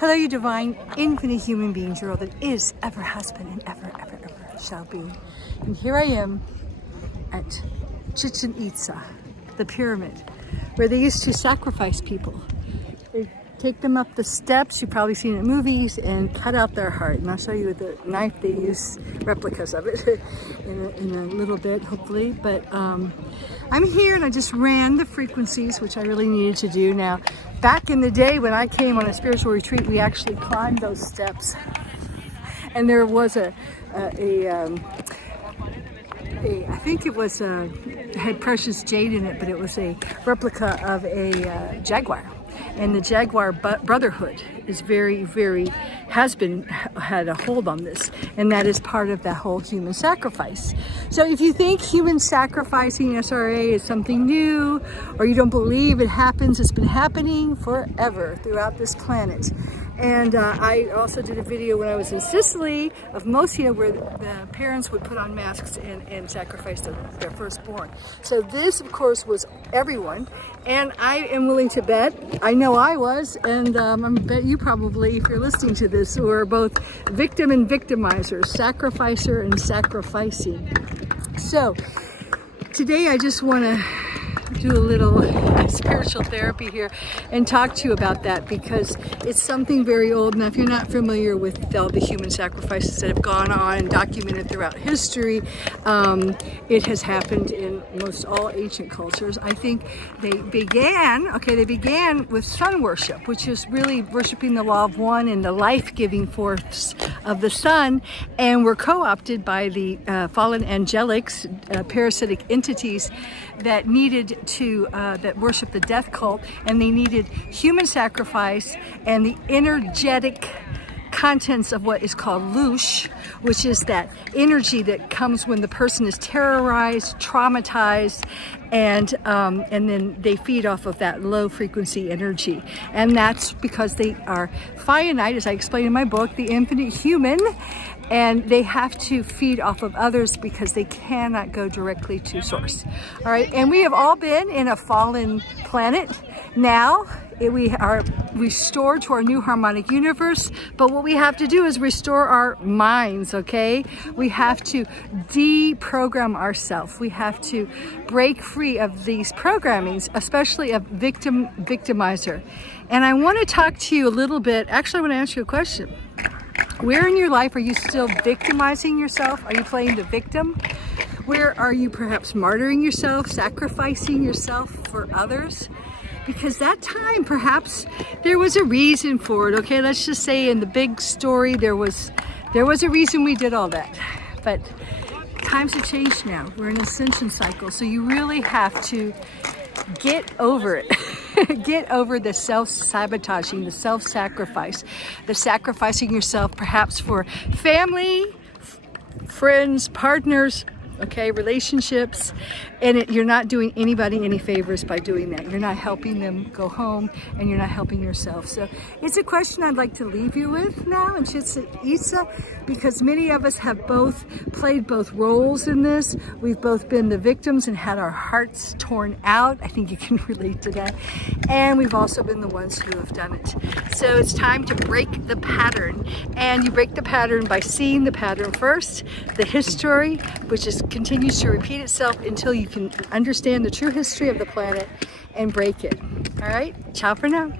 Hello, you divine, infinite human beings, your all that is, ever has been, and ever, ever, ever shall be. And here I am at Chichen Itza, the pyramid, where they used to sacrifice people. They take them up the steps, you've probably seen it in movies, and cut out their heart. And I'll show you with the knife, they use replicas of it in a little bit, hopefully. But I'm here and I just ran the frequencies, which I really needed to do. Now, back in the day when I came on a spiritual retreat, we actually climbed those steps. And there was I think it was had precious jade in it, but it was a replica of a jaguar. And the Jaguar Brotherhood is had a hold on this, and that is part of that whole human sacrifice. So if you think human sacrificing SRA is something new, or you don't believe it happens, it's been happening forever throughout this planet. And I also did a video when I was in Sicily of Mosia, where the parents would put on masks and sacrifice their firstborn. So this, of course, was everyone. And I am willing to bet, I know I was, and I bet you probably, if you're listening to this, were both victim and victimizer, sacrificer and sacrificing. So today I just want to do a little spiritual therapy here and talk to you about that, because it's something very old. Now, if you're not familiar with all the human sacrifices that have gone on and documented throughout history, it has happened in most all ancient cultures. I think they began with sun worship, which is really worshiping the law of one and the life-giving force of the sun, and were co-opted by the fallen angelics, parasitic entities that needed to that worship the death cult, and they needed human sacrifice and the energetic contents of what is called loosh, which is that energy that comes when the person is terrorized, traumatized, and then they feed off of that low frequency energy. And that's because they are finite, as I explained in my book, the infinite human, and they have to feed off of others because they cannot go directly to source. All right, and we have all been in a fallen planet. Now we are restored to our new harmonic universe, but what we have to do is restore our minds, okay? We have to deprogram ourselves. We have to break free of these programmings, especially of victimizer. And I want to talk to you a little bit. Actually, I want to ask you a question. Where in your life are you still victimizing yourself? Are you playing the victim? Where are you perhaps martyring yourself, sacrificing yourself for others? Because that time, perhaps there was a reason for it, okay? Let's just say in the big story, there was a reason we did all that. But times have changed now. We're in an ascension cycle, so you really have to get over it. Get over the self-sabotaging, the self-sacrifice, the sacrificing yourself perhaps for family, friends, partners, okay, relationships, and you're not doing anybody any favors by doing that. You're not helping them go home, and you're not helping yourself. So it's a question I'd like to leave you with now in Chichen Itza, because many of us have played both roles in this. We've both been the victims and had our hearts torn out. I think you can relate to that. And we've also been the ones who have done it. So it's time to break the pattern. And you break the pattern by seeing the pattern first, the history, which continues to repeat itself until you can understand the true history of the planet and break it. All right, ciao for now.